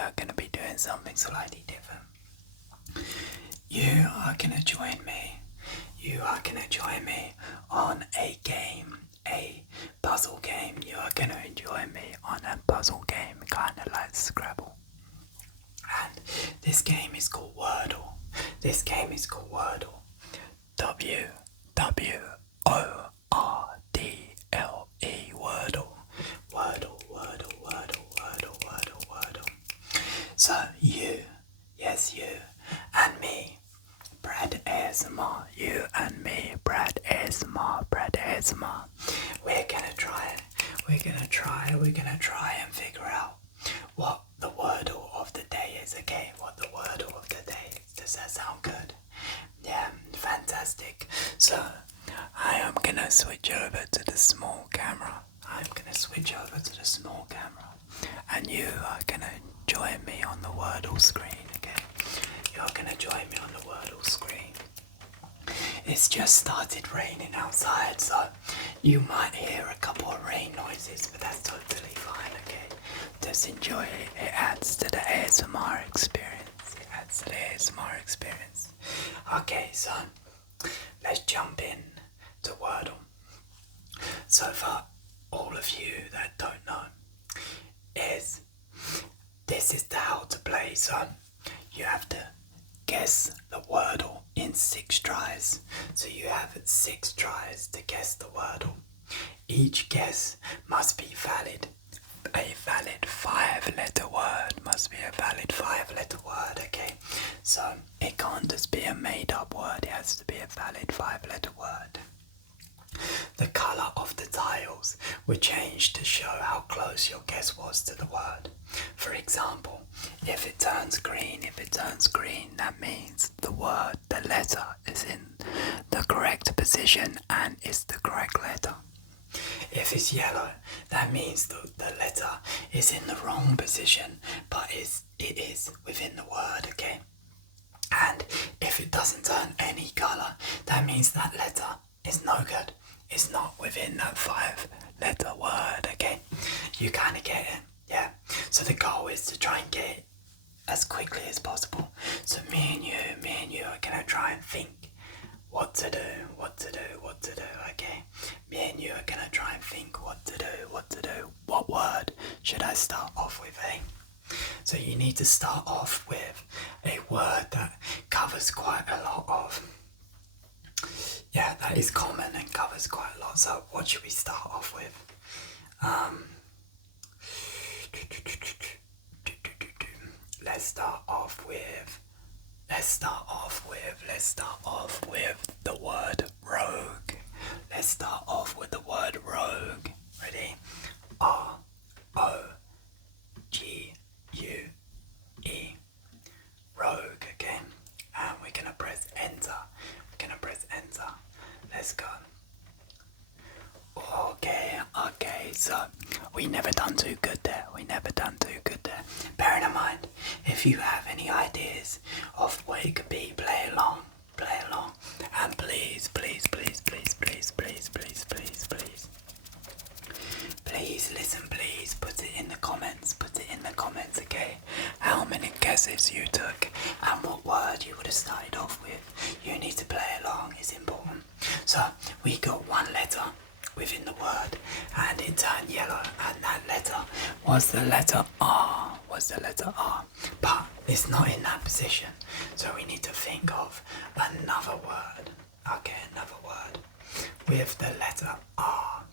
are going to be doing something slightly different. You are going to join me. You are going to join me on a game, a puzzle game. You are going to join me on a puzzle game, kind of like Scrabble. And this game is called Wordle. This game is called Wordle. W-W-O-R-D-L-E. Wordle. Wordle, Wordle, Wordle, Wordle, Wordle, Wordle. So you, yes you, and me, Brad ASMR. You and me, Brad ASMR, Brad ASMR. We're gonna try and figure out what the Wordle of the day is, okay? What the Wordle of the day is. Does that sound good? Yeah, fantastic. So, I am gonna switch over to the small camera. And you are gonna join me on the Wordle screen, okay? You're gonna join me on the Wordle screen. It's just started raining outside, so you might hear a couple of rain noises, but that's totally fine, okay? Just enjoy it. It adds to the ASMR experience. Okay, so let's jump in to Wordle. So for all of you that don't know, this is the how to play. So you have to guess the Wordle in 6 tries. So you have 6 tries to guess the Wordle. Each guess must be valid. A valid 5-letter word must be a valid 5-letter word, okay? So it can't just be a made up word, it has to be a valid 5-letter word. The colour of the tiles were changed to show how close your guess was to the word. For example, if it turns green, that means the letter is in the correct position and is the correct letter. If it's yellow, that means the letter is in the wrong position, but it is within the word, okay? And if it doesn't turn any colour, that means that letter is no good. It's not within that 5-letter word, okay? You kind of get it, yeah? So the goal is to try and get it as quickly as possible. So me and you are going to try and think what to do, okay? Me and you are going to try and think what to do. What word should I start off with, eh? So you need to start off with a word that covers quite a lot of... Yeah, that is common and covers quite a lot. So what should we start off with? Let's start off with the word rogue. Let's start off with the word rogue. Ready? R-O-G-U-E. Rogue, okay? And we're gonna press enter. Let's go. Okay, so we never done too good there. Bearing in mind, if you have any ideas of what it could be, play along. And please listen, please put it in the comments, okay? How many guesses you took and what word you would have started off with. You need to play along, it's important. So we got one letter within the word and it turned yellow, and that letter was the letter R. But it's not in that position, so we need to think of another word. Okay, another word with the letter R.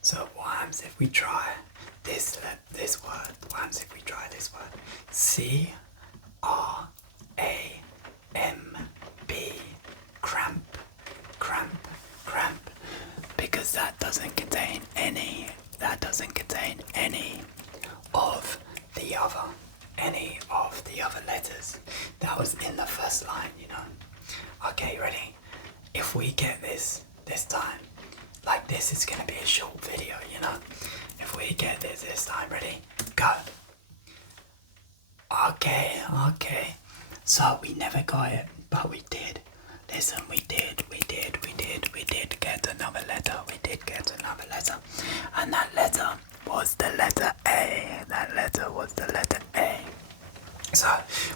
So what happens if we try this word? C-R-A-M-B. Cramp. Because that doesn't contain any of the other letters that was in the first line, you know. Okay, ready? If we get this time, like this is gonna be a short video, you know. If we get this time, ready? Go. Okay. So we never got it, but we did. Listen, we did get another letter. We did get another letter. And that letter was the letter A. That letter was the letter A. So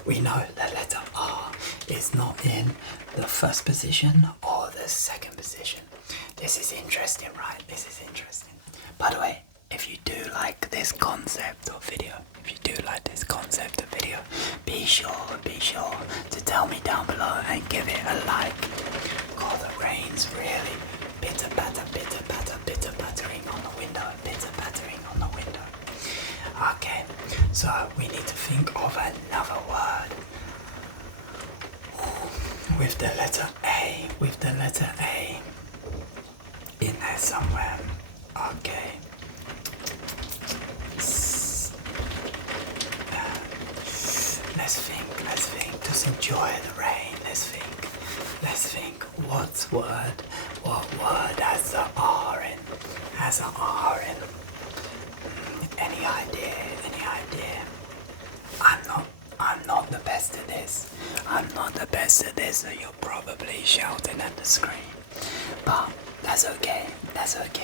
we know the letter R is not in the first position or the second position. This is interesting, right? This is interesting. By the way, if you do like this concept of video, be sure to tell me down below and give it a like. God, the rain's really pitter pattering on the window, Okay, so we need to think of another word with the letter A, in there somewhere. Okay. Let's think. Just enjoy the rain. Let's think. What word has the R in? Any idea? I'm not the best at this. So you're probably shouting at the screen. But that's okay. Let's think.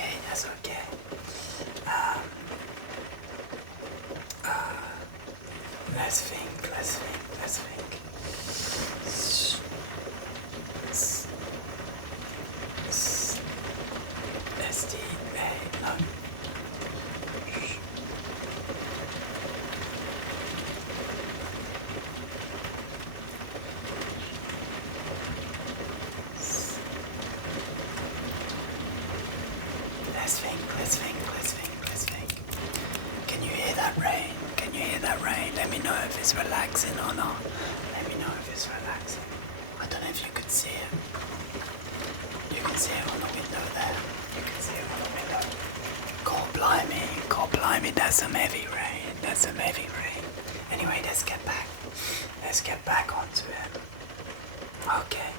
S-T-A, no. Let's think. Can you hear that rain? Let me know if it's relaxing or not. I don't know if you could see it. You can see it on the window there. God blimey, that's some heavy rain. Anyway, let's get back onto it. Okay,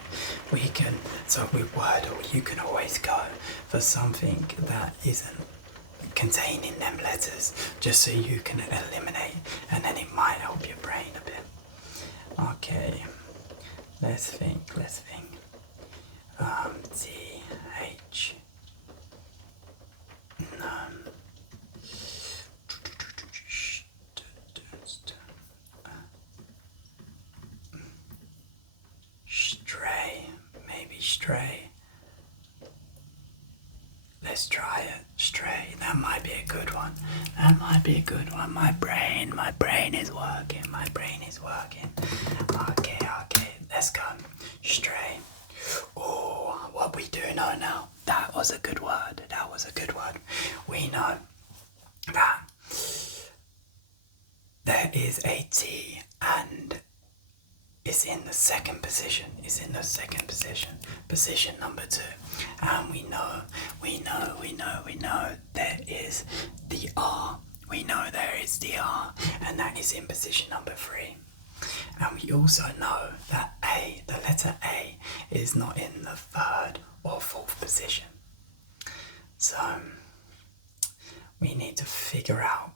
with Wordle, you can always go for something that isn't containing them letters, just so you can eliminate, and then it might help your brain a bit. Okay, let's think. T-H. Stray. Let's try it. Stray. That might be a good one. My brain is working. Okay. Let's go. Stray. Oh, what we do know now. That was a good word. We know that there is a T and it's in the second position. Position number 2. And we know there is the R. And that is in position number 3. And we also know that A, the letter A, is not in the 3rd or 4th position. So we need to figure out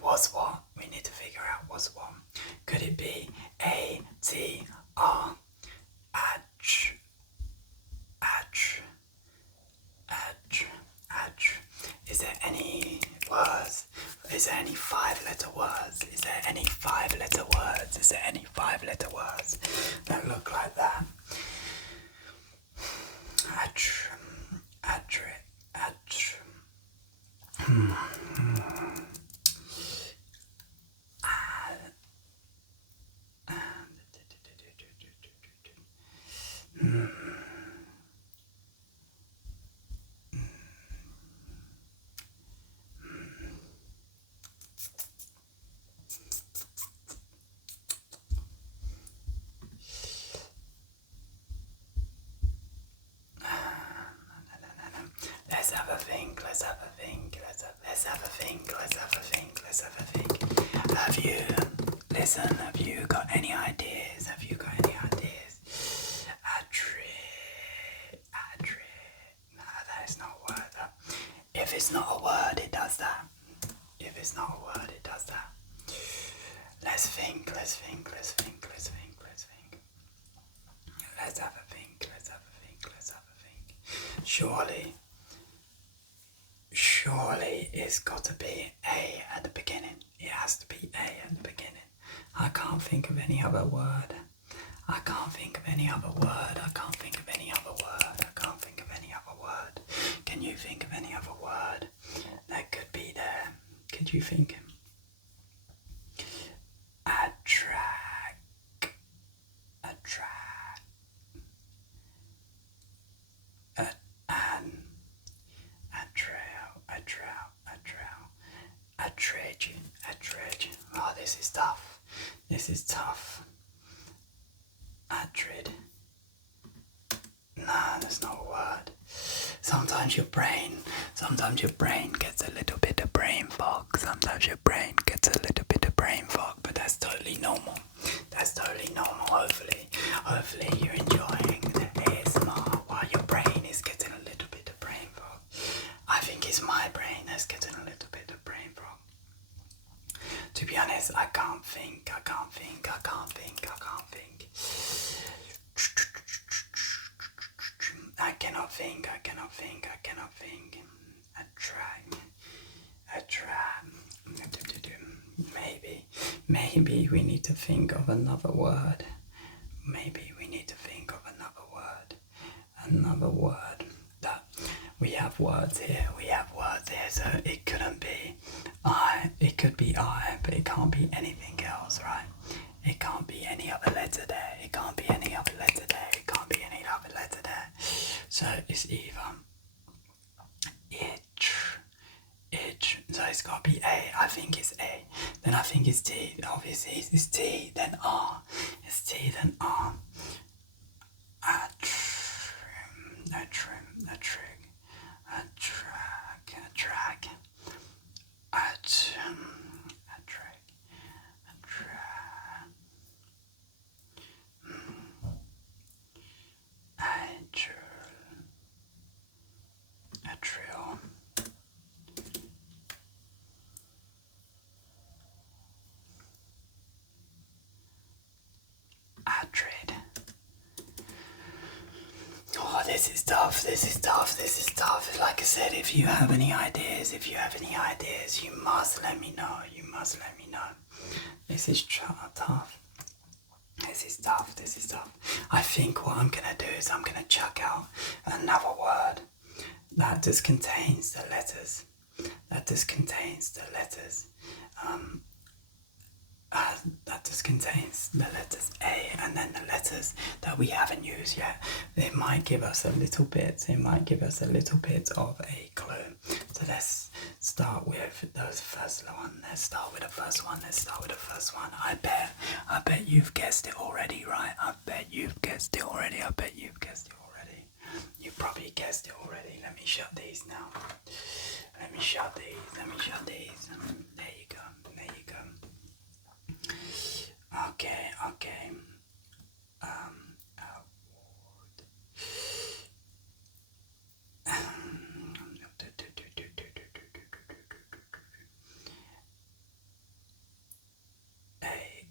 what's what. Could it be A, T, R, H? Is there any words? Is there any 5-letter words? That look like that? Have you got any ideas? No, that is not a word. If it's not a word, it does that. Let's think. let's think. Let's have a think. Surely it's got to be A at the beginning. It has to be A at the beginning. I can't think of any other word. Can you think of any other word that could be there? Could you think? Attract. Attridge. Oh, this is tough. Attrid. Nah, that's not a word. Sometimes your brain gets a little bit of brain fog. But that's totally normal. Hopefully you're enjoying the ASMR while your brain is getting a little bit of brain fog. I think it's my brain that's getting a little bit of brain fog. To be honest, I can't think. I cannot think. Attract. Maybe we need to think of another word. Another word. That we have words here. So it couldn't be I. It could be I, but it can't be anything else, right? It can't be any other letter there. So it's either itch. So it's got to be A. I think it's A. Then I think it's T. Obviously it's T, then R. Atrid. Oh, this is tough. Like I said, if you have any ideas, you must let me know. This is tough. I think what I'm gonna do is I'm gonna chuck out another word that just contains the letters. That just contains the letters A, and then the letters that we haven't used yet. It might give us a little bit of a clue. So let's start with the first one. Let's start with the first one. I bet you've guessed it already, right? You probably guessed it already. Let me shut these now. There you go. Okay.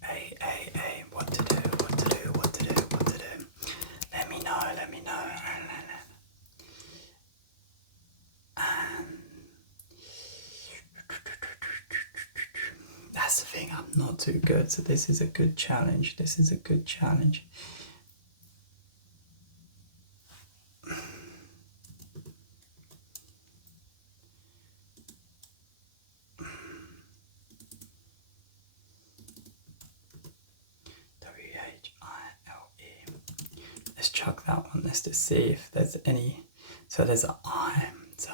Hey, what to do? Let me know. That's the thing, I'm not too good, so this is a good challenge. WHILE. Let's chuck that one. Let's just see if there's any. So there's an I. So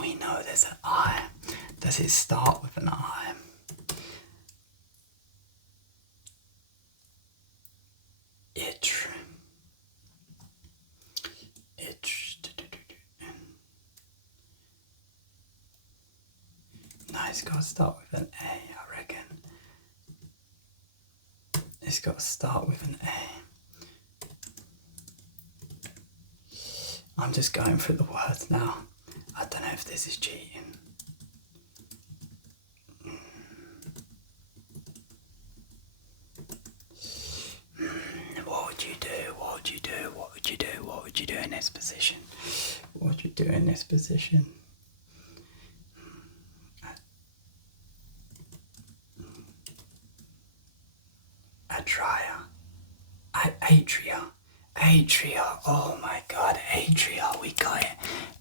we know there's an I. Does it start with an I? Itch. No, it's got to start with an A, I reckon. It's got to start with an A. I'm just going through the words now. I don't know if this is cheating. What would you do? What would you do? What would you do? What would you do in this position? What would you do in this position? Atria. Atria. Oh my god, Atria. We got it.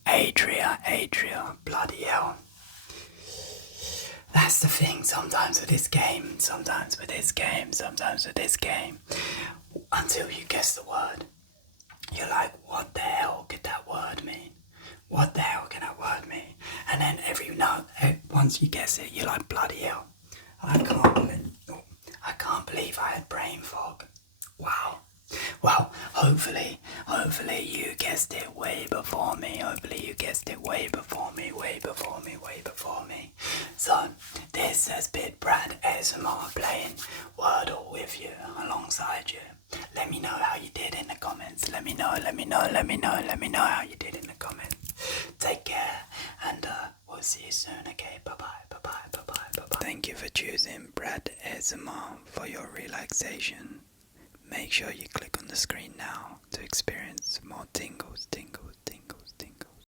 Atria. Bloody hell. That's the thing sometimes with this game. Until you guess the word, you're like, what the hell could that word mean? What the hell can that word mean? And then once you guess it, you're like, bloody hell. I can't believe I had brain fog. Wow. Well, hopefully you guessed it way before me. So, this has been Brad ASMR playing Wordle with you, alongside you. Let me know how you did in the comments. Let me know how you did in the comments. Take care, and we'll see you soon, okay? Bye-bye. Thank you for choosing Brad ASMR for your relaxation. Make sure you click on the screen now to experience more tingles.